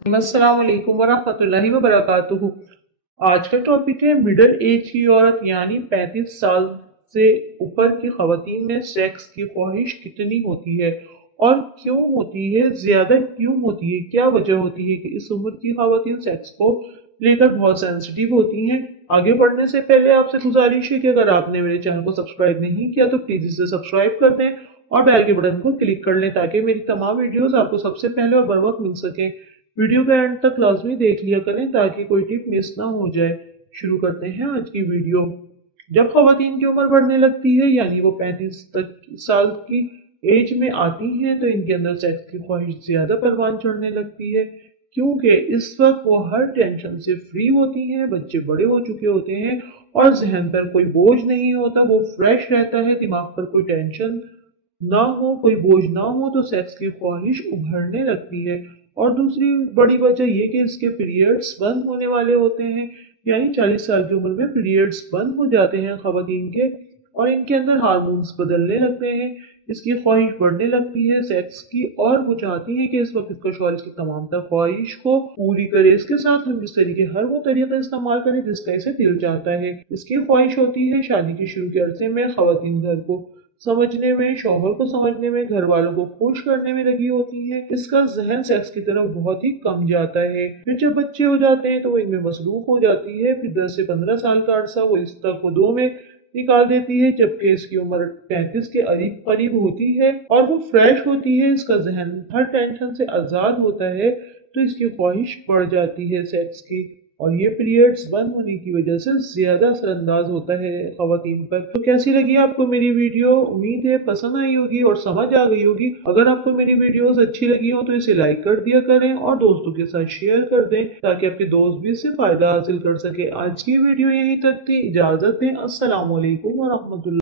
अस्सलाम वालेकुम वरहमतुल्लाहि वबरकातुहू। आज का टॉपिक है मिडिल एज की औरत यानी 35 साल से ऊपर की खवातीन में सेक्स की ख्वाहिश कितनी होती है और क्यों होती है, ज्यादा क्यों होती है, क्या वजह होती है कि इस उम्र की खवातीन सेक्स को लेकर बहुत सेंसिटिव होती हैं। आगे बढ़ने से पहले आपसे गुजारिश है कि अगर आपने मेरे चैनल को सब्सक्राइब नहीं किया तो प्लीज इसे सब्सक्राइब कर दें और बेल के बटन को क्लिक कर लें ताकि मेरी तमाम वीडियोस आपको सबसे पहले और बर वक्त मिल सकें। वीडियो का एंड तक लाजमी देख लिया करें ताकि कोई टिप मिस ना हो जाए। शुरू करते हैं आज की वीडियो। जब खवातीन की उम्र बढ़ने लगती है यानी वो 35 साल की एज में आती हैं तो इनके अंदर सेक्स की ख्वाहिश ज्यादा परवान चढ़ने लगती है, क्योंकि इस वक्त वो हर टेंशन से फ्री होती हैं, बच्चे बड़े हो चुके होते हैं और जहन पर कोई बोझ नहीं होता, वो फ्रेश रहता है, दिमाग पर कोई टेंशन ना हो, कोई बोझ ना हो तो सेक्स की ख्वाहिश उभरने लगती है। और दूसरी बड़ी वजह ये कि इसके पीरियड्स बंद होने वाले होते हैं, यानी 40 साल की उम्र में पीरियड्स बंद हो जाते हैं खवातीन के और इनके अंदर हार्मोन्स बदलने लगते हैं। इसकी ख्वाहिश बढ़ने लगती है सेक्स की और वो चाहती है कि इस वक्त इसका शौहर इसकी तमाम तर ख्वाहिश को पूरी करे। इसके साथ हम इस तरीके हर वो तरीका इस्तेमाल करें जिसका इसे दिल चाहता है। इसकी ख्वाहिश होती है शादी के शुरू के अरसे में खवातीन घर को समझने में, शौहर को समझने में, घर वालों को खुश करने में लगी होती है। इसका जहन सेक्स की तरफ बहुत ही कम जाता है। फिर जब बच्चे हो जाते हैं तो वो इनमें मसरूफ हो जाती है। फिर 10 से 15 साल का अरसा वो इस तक में निकाल देती है, जबकि इसकी उम्र 35 के करीब करीब होती है और वो फ्रेश होती है, इसका जहन हर टेंशन से आज़ाद होता है, तो इसकी ख्वाहिश बढ़ जाती है सेक्स की। और ये पीरियड्स बंद होने की वजह से ज्यादा असरअंदाज होता है खवातीन पर। तो कैसी लगी आपको मेरी वीडियो? उम्मीद है पसंद आई होगी और समझ आ गई होगी। अगर आपको मेरी वीडियोस अच्छी लगी हो तो इसे लाइक कर दिया करें और दोस्तों के साथ शेयर कर दें ताकि आपके दोस्त भी इससे फायदा हासिल कर सके। आज की वीडियो यहीं तक थी, इजाजत दें। अस्सलाम वालेकुम व रहमतुल्लाह।